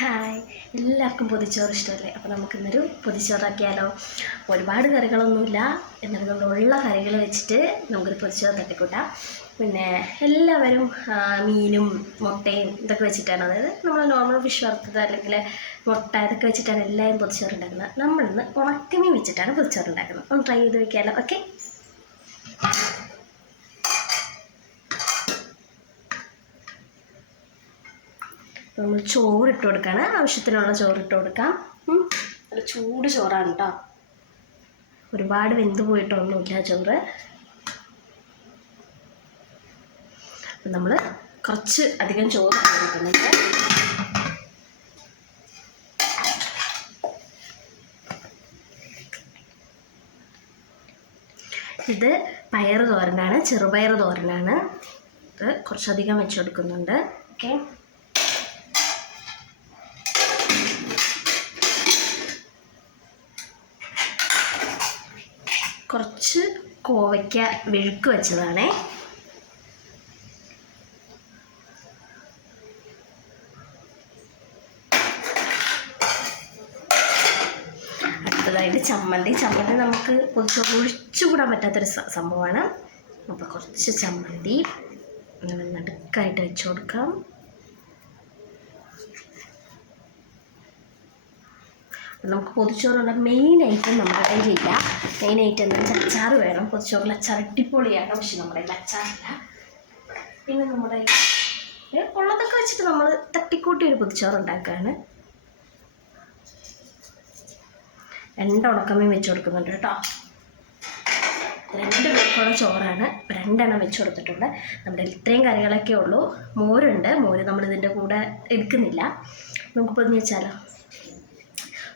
Hi. എല്ലാവർക്കും പൊതിച്ചോറ് ഇഷ്ടമല്ലേ? അപ്പോൾ നമുക്കിന്നൊരു പൊതിച്ചോറാക്കിയാലോ? ഒരുപാട് കറികളൊന്നുമില്ല. എന്നാലും നമ്മളുള്ള കറികൾ വെച്ചിട്ട് നമുക്കൊരു പൊതിച്ചോറ് തട്ടിക്കൂട്ടാം. പിന്നെ എല്ലാവരും മീനും മുട്ടയും ഇതൊക്കെ വെച്ചിട്ടാണ്. അതായത് നമ്മൾ നോർമൽ ഫിഷ് വറുത്തത് അല്ലെങ്കിൽ മുട്ട ഇതൊക്കെ വെച്ചിട്ടാണ് എല്ലാവരും പൊതിച്ചോറ് ഉണ്ടാക്കുന്നത്. നമ്മളിന്ന് ഉണക്കമീൻ വെച്ചിട്ടാണ് പൊതിച്ചോറ് ഉണ്ടാക്കുന്നത്. ഒന്ന് ട്രൈ ചെയ്ത് വയ്ക്കാമല്ലോ ഓക്കെ നമ്മൾ ചോറിട്ട് കൊടുക്കാണ്. ആവശ്യത്തിനുള്ള ചോറിട്ട് കൊടുക്കാം. നല്ല ചൂട് ചോറാണ് കേട്ടോ ഒരുപാട് വെന്ത് പോയിട്ടൊന്നുമില്ല ചോറ്. നമ്മൾ കുറച്ച് അധികം ചോറ് കൊടുക്കുന്നുണ്ട് ഇത് പയർ തോരനാണ്. ചെറുപയർ തോരനാണ്. ഇത് കുറച്ചധികം വെച്ച് കൊടുക്കുന്നുണ്ട്. ഓക്കെ. കുറച്ച് കോവയ്ക്ക മെഴുക്ക് വെച്ചതാണേ. അടുത്തതായിട്ട് ചമ്മന്തി. ചമ്മന്തി നമുക്ക് ഒഴിച്ചുകൂടാൻ പറ്റാത്തൊരു സംഭവമാണ്. അപ്പോൾ കുറച്ച് ചമ്മന്തി. നടുക്കായിട്ട് വെച്ച് കൊടുക്കാം. നമുക്ക് പൊതിച്ചോറുള്ള മെയിൻ ഐറ്റം നമ്മുടെ കയ്യിലില്ല. മെയിൻ ഐറ്റം എന്ന് വെച്ചാൽ അച്ചാർ വേണം. പൊതിച്ചോറിൽ അച്ചാർ അടിപൊളിയാണ് പക്ഷെ നമ്മുടെ കയ്യിൽ അച്ചാറില്ല. പിന്നെ നമ്മുടെ ഉള്ളതൊക്കെ വെച്ചിട്ട് നമ്മൾ തട്ടിക്കൂട്ടി ഒരു പൊതിച്ചോറ് ഉണ്ടാക്കുകയാണ്. രണ്ട് ഉണക്കമീൻ വെച്ച് കൊടുക്കുന്നുണ്ട് കേട്ടോ. രണ്ട് പേർക്കുള്ള ചോറാണ്. രണ്ടെണ്ണം വെച്ച് കൊടുത്തിട്ടുണ്ട്. നമ്മുടെ ഇത്രയും കറികളൊക്കെ ഉള്ളൂ. മോരുണ്ട്. മോര് നമ്മളിതിന്റെ കൂടെ എടുക്കുന്നില്ല. നമുക്ക് പൊതിഞ്ഞ് വെച്ചാലോ?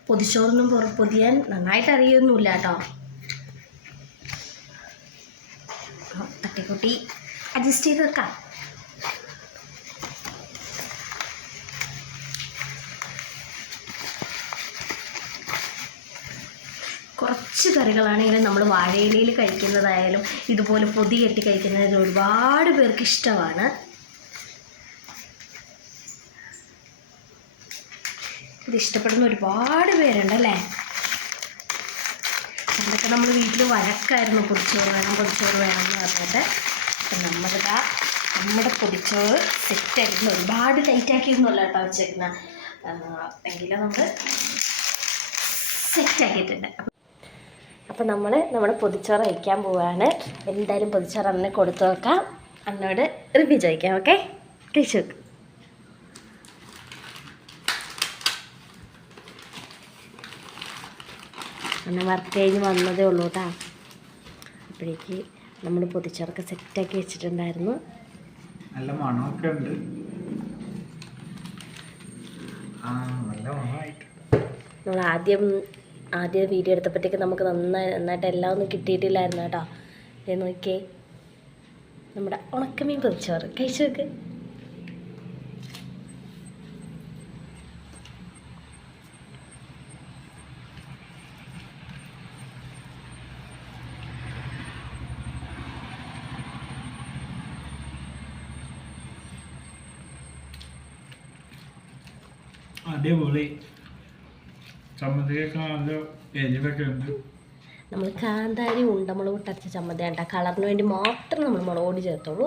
പൊതിച്ചോറൊന്നും പുറ പൊതിയാൻ നന്നായിട്ട് അറിയൊന്നുമില്ല കേട്ടോ. തട്ടിക്കുട്ടി. അഡ്ജസ്റ്റ് ചെയ്ത് വെക്കാം. കുറച്ച് കറികളാണെങ്കിലും നമ്മൾ വാഴയിലയിൽ കഴിക്കുന്നതായാലും ഇതുപോലെ പൊതി കെട്ടി കഴിക്കുന്നതിന് ഒരുപാട് പേർക്ക് ഇഷ്ടമാണ്. ഇത് ഇഷ്ടപ്പെടുന്ന ഒരുപാട് പേരുണ്ട് അല്ലേ പണ്ടൊക്കെ നമ്മൾ വീട്ടിൽ വഴക്കായിരുന്നു. പൊതിച്ചോറ് വേണം പൊതിച്ചോറ് വേണം എന്ന് പറഞ്ഞിട്ട്. അപ്പം നമ്മളിതാ നമ്മുടെ പൊതിച്ചോറ് സെറ്റായിരുന്നു ഒരുപാട് ടൈറ്റാക്കിയിരുന്നല്ല കേട്ടോ വെച്ചേക്കുന്ന. എങ്കിലും നമ്മൾ സെറ്റാക്കിയിട്ടുണ്ട് അപ്പം നമ്മൾ നമ്മുടെ പൊതിച്ചോറ് വയ്ക്കാൻ പോവുകയാണ് എന്തായാലും പൊതിച്ചോറ് അന്നെ കൊടുത്തു നോക്കാം അന്നോട് റിവ്യൂ ചോദിക്കാം ഓക്കെ കഴിച്ചു അന്ന് വർക്ക് കഴിഞ്ഞ് വന്നതേ ഉള്ളൂ കേട്ടോ. അപ്പോഴേക്ക് നമ്മൾ പൊതിച്ചവർക്ക് സെറ്റാക്കി വെച്ചിട്ടുണ്ടായിരുന്നു. നല്ല മണമൊക്കെ ഉണ്ട്. നമ്മൾ ആദ്യം ആദ്യം വീഡിയോ എടുത്തപ്പോഴത്തേക്ക് നമുക്ക് നന്നായി നന്നായിട്ട് എല്ലാം ഒന്നും കിട്ടിയിട്ടില്ലായിരുന്നു കേട്ടോ. നോക്കിയേ. നമ്മുടെ ഉണക്കമീൻ പൊതിച്ചോറ് കഴിച്ചു നോക്ക്. അടിപൊളി. ചമ്മന്തിയൊക്കെ നല്ല എരിവൊക്കെ ഉണ്ട്. നമ്മൾ കാന്താരി ഉണ്ടമുളക് ഇട്ടരച്ച ചമ്മന്തി വേണ്ട കളറിന് വേണ്ടി മാത്രം നമ്മൾ മുളക് പൊടി ചേർത്തോളൂ.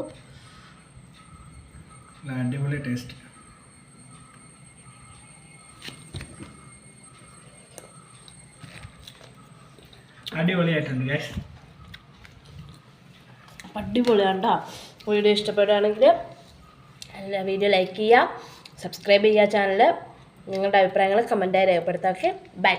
അടിപൊളി ടേസ്റ്റ് അടിപൊളിയായിട്ടുണ്ട് ഗൈസ് അടിപൊളിയാണ് കേട്ടോ വീഡിയോ ഇഷ്ടപ്പെടുകയാണെങ്കിൽ വീഡിയോ ലൈക്ക് ചെയ്യുക സബ്സ്ക്രൈബ് ചെയ്യുക ചാനൽ നിങ്ങളുടെ അഭിപ്രായങ്ങൾ കമന്റായി രേഖപ്പെടുത്താം. Okay bye